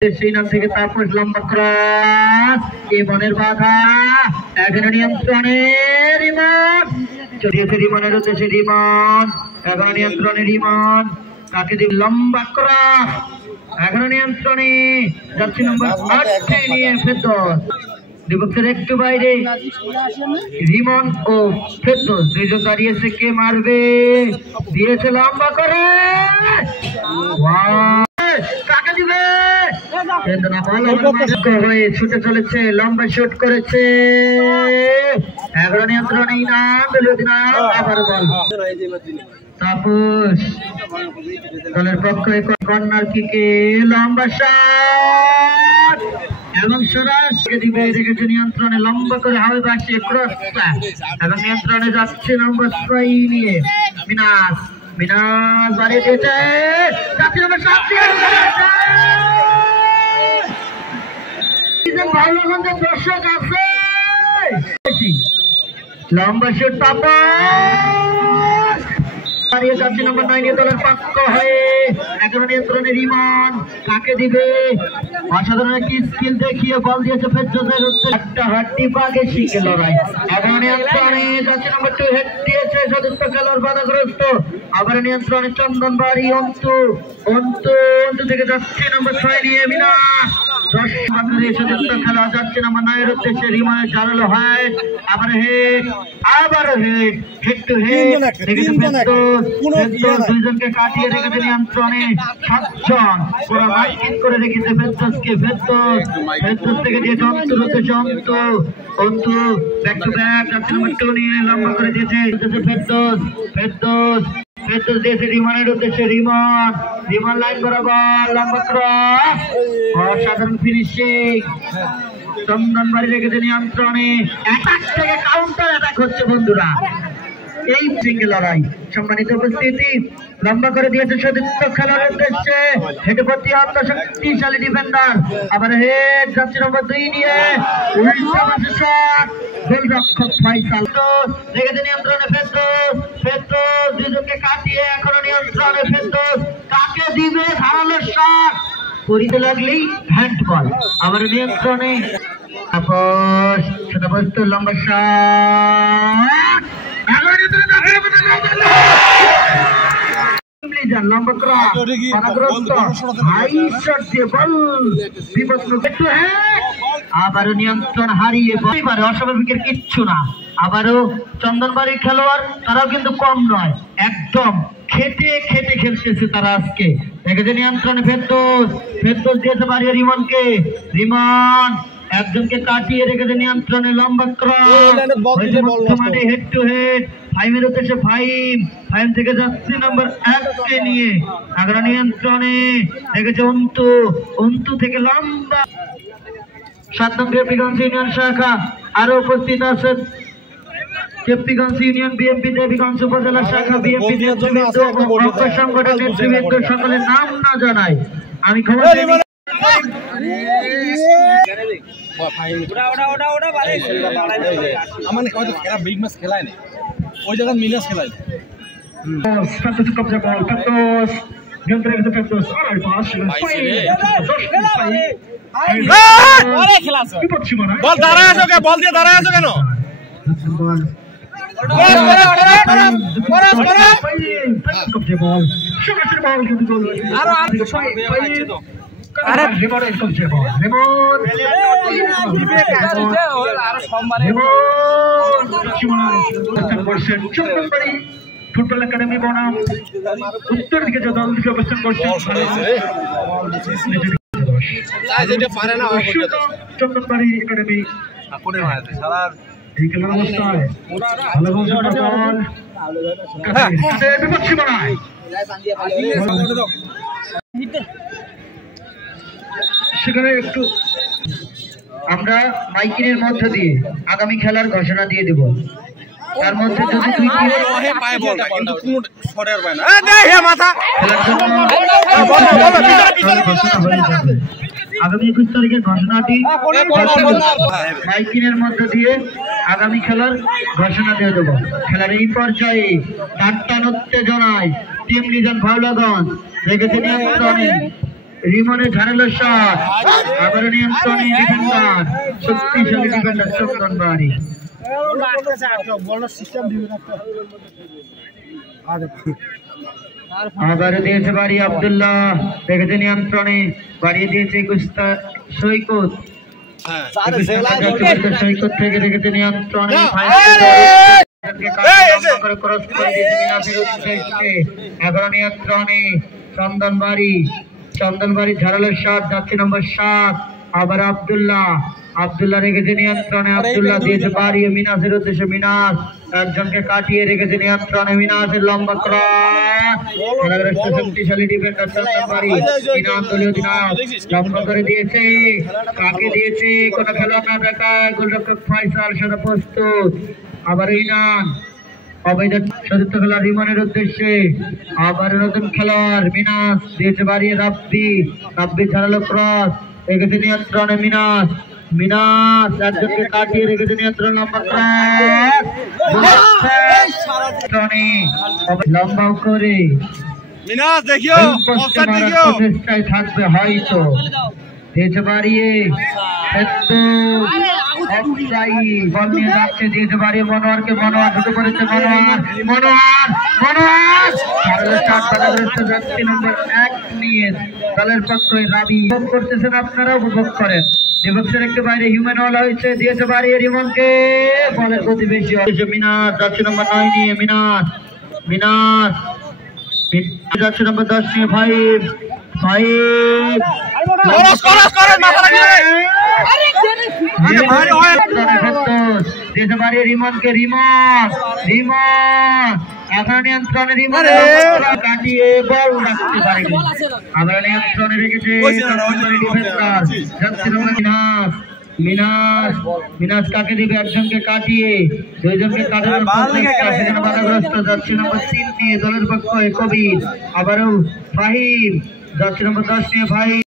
সেই নাম থেকে তারপর লম্বা ক্রস মনের বাধা এখানে নিয়ন্ত্রণে রিমন চলিয়েছে রিমনের উদ্দেশ্যে রিমন এখানে নিয়ন্ত্রণে রিমন তাকে দিয়ে লম্বা ক্রস এখানে নিয়ন্ত্রণে যাচ্ছে নম্বর 8 নিয়ে ফেরদৌস বিপক্ষের একটু বাইরে রিমন ও ফেরদৌস দুইজন দাঁড়িয়েছে কে মারবে দিয়েছে লম্বা করে কাকে দিবে ছুটে চলেছে লম্বা শুট করেছে 11 নিয়ন্ত্রণেই না আবার বল তাপস দলের পক্ষে কর্নার কিকে লম্বা শট এবং সরাসরি দিবে রেখেছে নিয়ন্ত্রণে লম্বা করে হাওয়ায় ভাসিয়ে ক্রসটা এবং নিয়ন্ত্রণে যাচ্ছে নম্বর 6 নিয়ে মিনাস বাড়িয়ে দিয়েছে যাচ্ছে নম্বর 7 ভালো মন্দের দর্শক আছে লম্বা শুট তাপস দাঁড়িয়ে যাচ্ছে নম্বর 9 দলের পক্ষ হয়ে এখন নিয়ন্ত্রণে রিমন কাকে দিবে অসাধারণ একটি স্কিল দেখিয়ে বল দিয়েছে ফেরদৌসের একটা হাড্ডি পাকে শিখে লড়াই এখন নিয়ন্ত্রণে যাচ্ছে নম্বর 2 হেড দিয়েছে সদস্য খেলোয়াড় বাধাগ্রস্ত আবার নিয়ন্ত্রণে চন্দন বাড়ি অন্তু থেকে যাচ্ছে নম্বর 6 নিয়ে মিনাস 10 বাগরে সদস্য খেলা যাচ্ছে নম্বর 9 এর উদ্দেশ্যে রিমনের জানালো হয় আবার হেড টু হেড দুইজনকে কাটিয়ে রেখেছে নিয়ন্ত্রণে 7 জন পুরো মাইকিং করে রেখেছে ফেরদৌসকে ফেরদৌস থেকে দিয়েছে অন্তুর উদ্দেশ্যে অন্তু ব্যাক টু ব্যাক যাচ্ছে নম্বর 2 নিয়ে লম্বা করে দিয়েছে ফেরদৌস দিয়েছে রিমনের উদ্দেশ্যে রিমন লাইন বরাবর লম্বা ক্রস অসাধারণ ফিনিশিং চন্দন বাড়ি রেখেছে নিয়ন্ত্রণে অ্যাটাক থেকে কাউন্টার অ্যাটাক হচ্ছে বন্ধুরা এই সিঙ্গেল লড়াই সম্মানিত উপস্থিতি লম্বা করে দিয়েছে সতীর্থ খেলার উদ্দেশ্যে হেড ভর্তি শক্তিশালী ডিফেন্ডার আবার হেড যাচ্ছে নম্বর 2 নিয়ে উল্টা পাশে শট গোলরক্ষক ফয়সাল রেখেছে নিয়ন্ত্রণে ফেরদৌস দুজনকে কাটিয়ে এখনো নিয়ন্ত্রণে ফেরদৌস কাকে দিবে ধারালো শট করিতে লাগলেই হ্যান্ডবল আবার নিয়ন্ত্রণে তাপস ছোটবস্তু লম্বা শট লম্বা ক্রস আবারও নিয়ন্ত্রণ হারিয়ে অস্বাভাবিকের কিচ্ছু না আবারও চন্দনবাড়ির খেলোয়াড় তারাও কিন্তু কম নয় একদম খেটে খেলতেছে তারা আজকে দেখেছে নিয়ন্ত্রণে ফেরদৌস দিয়েছে বাড়িয়ে রিমনকে রিমন একজনকে কাটিয়ে রেখেছে নিয়ন্ত্রণে লম্বা ক্রস হেড টু হেড 5 এর উদ্দেশ্যে 5 থেকে যাচ্ছে নম্বর 1 কে নিয়ে আগ্রা নিয়ন্ত্রণে রেখেছে অন্তু থেকে লম্বা 7 নম্বর কেপিগঞ্জ ইউনিয়ন শাখা আরো উপস্থিত আছে কেপিগঞ্জ ইউনিয়ন বিএমপি দেবীগঞ্জ উপজেলা শাখা বিএমপি সংগঠন নেতৃবৃন্দ সকলের নাম না জানাই আমি খবর বিগ ম্যাচ খেলায় না ওই জায়গায় মিনাস খেলায় বল দাঁড়ায় আছো বল দিয়ে দাঁড়ায় আছো কেন ফুটবল একাডেমি বনাম উত্তর দিকে যে দল দুটি অবস্থান করছে চন্দনবাড়ি একাডেমি এই খেলার অবস্থায় সেখানে একটু আমরা মাইকিনের মধ্য দিয়ে আগামী খেলার ঘোষণা দিয়ে দেব তার মধ্যে যদি আগামী 21 তারিখের ঘোষণাটি মাইকিনের মধ্য দিয়ে আগামী খেলার ঘোষণা দিয়ে দেব খেলার এই পর্যায়ে টাট্টান উত্তেজনায় টিম লিজন ভাওলাগঞ্জ রেখেছে নিয়ন্ত্রণে রিমনের ধারালো শট, আবার নিয়ন্ত্রণে ডিফেন্ডার, শক্তিশালী ডিফেন্ডার চন্দন বাড়ি। আবার দিয়েছে বাড়ি আব্দুল্লাহ, রেখেছে নিয়ন্ত্রণে, বাড়িয়ে দিয়েছে গুস্তা সৈকত, সৈকত থেকে রেখেছে নিয়ন্ত্রণে, এগারো নিয়ন্ত্রণে চন্দন বাড়ি, চন্দন বাড়ি ধারালো শট, যাচ্ছে নম্বর 7, আবার আব্দুল্লাহ, আব্দুল্লাহ রেখেছে নিয়ন্ত্রণে, আব্দুল্লাহ দিয়েছে বাড়ি মিনাসের উদ্দেশ্যে, মিনাস একজনকে কাটিয়ে রেখেছে নিয়ন্ত্রণে, মিনাসের লম্বা ক্রস, শক্তিশালী ডিফেন্ডার চন্দন বাড়ি, ইনাম দলীয় অধিনায়ক লম্বা করে দিয়েছে, কাকে দিয়েছে কোন খেলোয়াড় না দেখায়, গোলরক্ষক ফয়সাল সাদা প্রস্তুত, আবার ইনাম অবৈধ সতীর্থ খেলোয়াড় রিমনের উদ্দেশ্যে, আবার নতুন খেলোয়াড় মিনাস দিয়েছে বাড়িয়ে রাব্বি, রাব্বি ধারালো ক্রস, রেখেছে নিয়ন্ত্রণে মিনাস, মিনাস একজনকে কাটিয়ে রেখেছে নিয়ন্ত্রণ, লম্বা ক্রস, লম্বা করে মিনাস দেখিও, অফসাইড দেখিও, চেষ্টায় থাকবে হয়তো, দিয়েছে বাড়িয়ে বল নিয়ে যাচ্ছে, দিয়েছে বাড়িয়ে মনোয়ারকে, মনোয়ার ঢুকে পড়েছে, মনোয়ার মনোয়ার মনোয়ার যাচ্ছে নম্বর 1 নিয়ে দলের পক্ষে রাবি উপভোগ করতেছেন, আপনারা উপভোগ করেন। ডিবক্সের একটু বাইরে হিউম্যান হল হয়েছে, দিয়েছে বাড়িয়ে রিমনকে, বলের গতি বেশি হয়েছে, মিনাস যাচ্ছে নম্বর 9 নিয়ে, মিনাস মিনাস যাচ্ছে নম্বর 10 নিয়ে, 5 রিমনকে, রিমন রিমন এখন নিয়ন্ত্রণে, রিমন কাটিয়ে বল রাখতে পারেনি, আবার নিয়ন্ত্রণে রেখেছে মিনাস, মিনাস মিনাস কাকে দিবে, একজনকে কাটিয়ে দুইজনকে কাটানোর বাধাগ্রস্ত, যাচ্ছে নম্বর 3 নিয়ে দলের পক্ষে কবির, আবারও ফাহিম যাচ্ছে নম্বর 10 নিয়ে, ফাহিম